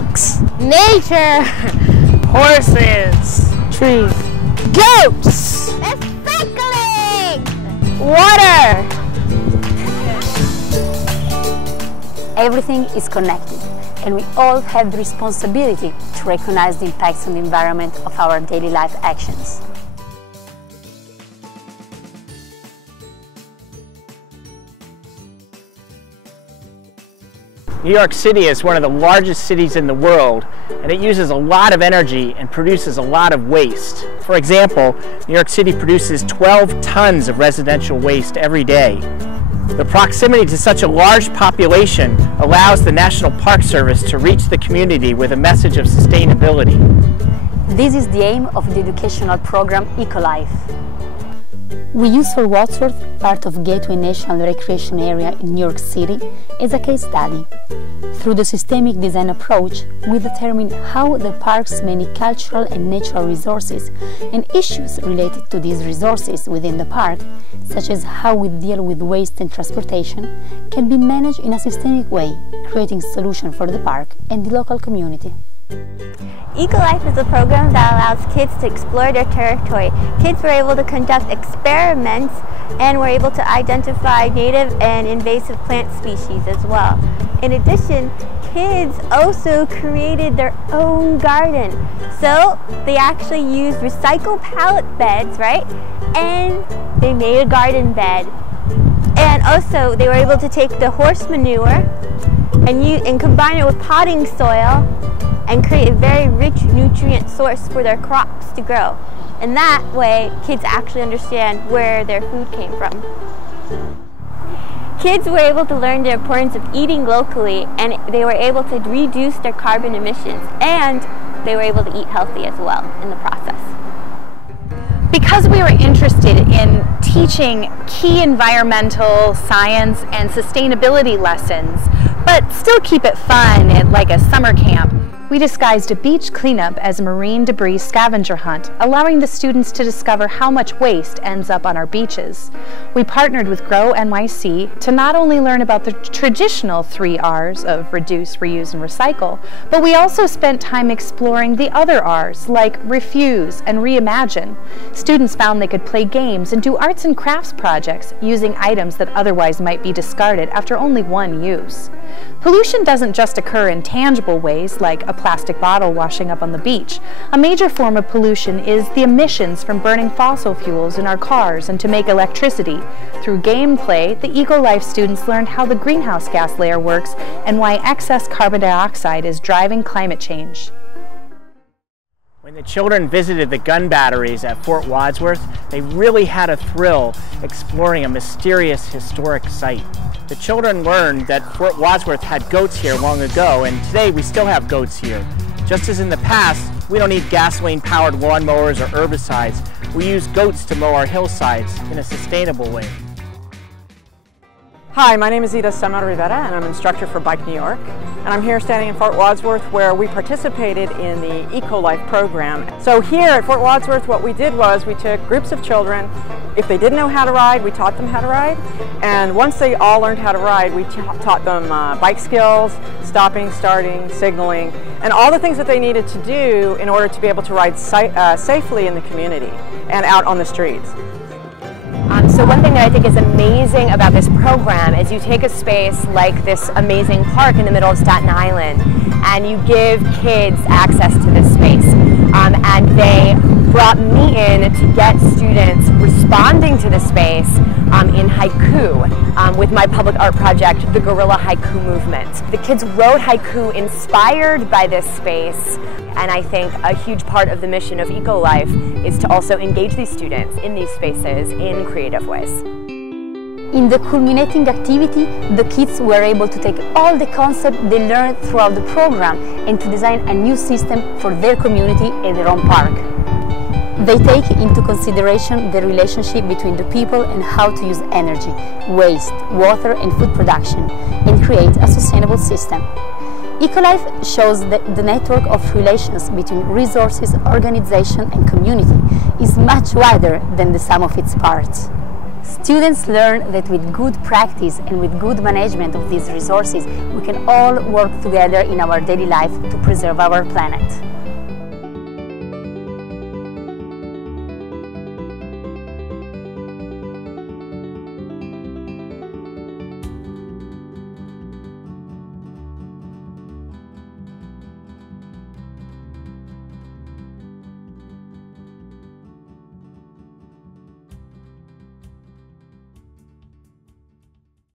bikes, nature, horses, trees, goats, cycling, water. Everything is connected, and we all have the responsibility to recognize the impacts on the environment of our daily life actions. New York City is one of the largest cities in the world, and it uses a lot of energy and produces a lot of waste. For example, New York City produces 12 tons of residential waste every day. The proximity to such a large population allows the National Park Service to reach the community with a message of sustainability. This is the aim of the educational program ECOlife. We use Fort Wadsworth, part of Gateway National Recreation Area in New York City, as a case study. Through the systemic design approach, we determine how the park's many cultural and natural resources and issues related to these resources within the park, such as how we deal with waste and transportation, can be managed in a systemic way, creating solutions for the park and the local community. ECOlife is a program that allows kids to explore their territory. Kids were able to conduct experiments and were able to identify native and invasive plant species as well. In addition, kids also created their own garden. So they actually used recycled pallet beds, right? And they made a garden bed. And also they were able to take the horse manure and combine it with potting soil and create a very rich nutrient source for their crops to grow. And that way, kids actually understand where their food came from. Kids were able to learn the importance of eating locally, and they were able to reduce their carbon emissions, and they were able to eat healthy as well in the process. Because we were interested in teaching key environmental, science, and sustainability lessons, but still keep it fun and like a summer camp, we disguised a beach cleanup as a marine debris scavenger hunt, allowing the students to discover how much waste ends up on our beaches. We partnered with Grow NYC to not only learn about the traditional 3 R's of reduce, reuse, and recycle, but we also spent time exploring the other R's like refuse and reimagine. Students found they could play games and do arts and crafts projects using items that otherwise might be discarded after only one use. Pollution doesn't just occur in tangible ways like a plastic bottle washing up on the beach. A major form of pollution is the emissions from burning fossil fuels in our cars and to make electricity. Through gameplay, the ECOlife students learned how the greenhouse gas layer works and why excess carbon dioxide is driving climate change. When the children visited the gun batteries at Fort Wadsworth, they really had a thrill exploring a mysterious historic site. The children learned that Fort Wadsworth had goats here long ago, and today we still have goats here. Just as in the past, we don't need gasoline-powered lawnmowers or herbicides. We use goats to mow our hillsides in a sustainable way. Hi, my name is Ida Rivera, and I'm an instructor for Bike New York. And I'm here standing in Fort Wadsworth where we participated in the ECOlife program. So here at Fort Wadsworth, what we did was we took groups of children. If they didn't know how to ride, we taught them how to ride. And once they all learned how to ride, we taught them bike skills, stopping, starting, signaling, and all the things that they needed to do in order to be able to ride safely in the community and out on the streets. So one thing that I think is amazing about this program is you take a space like this amazing park in the middle of Staten Island and you give kids access to this space. And they brought me in to get students responding to the space in haiku with my public art project, the Guerrilla Haiku Movement. The kids wrote haiku inspired by this space, and I think a huge part of the mission of ECOlife is to also engage these students in these spaces in creative ways. In the culminating activity, the kids were able to take all the concepts they learned throughout the program and to design a new system for their community and their own park. They take into consideration the relationship between the people and how to use energy, waste, water and food production and create a sustainable system. ECOlife shows that the network of relations between resources, organization and community is much wider than the sum of its parts. Students learn that with good practice and with good management of these resources, we can all work together in our daily life to preserve our planet.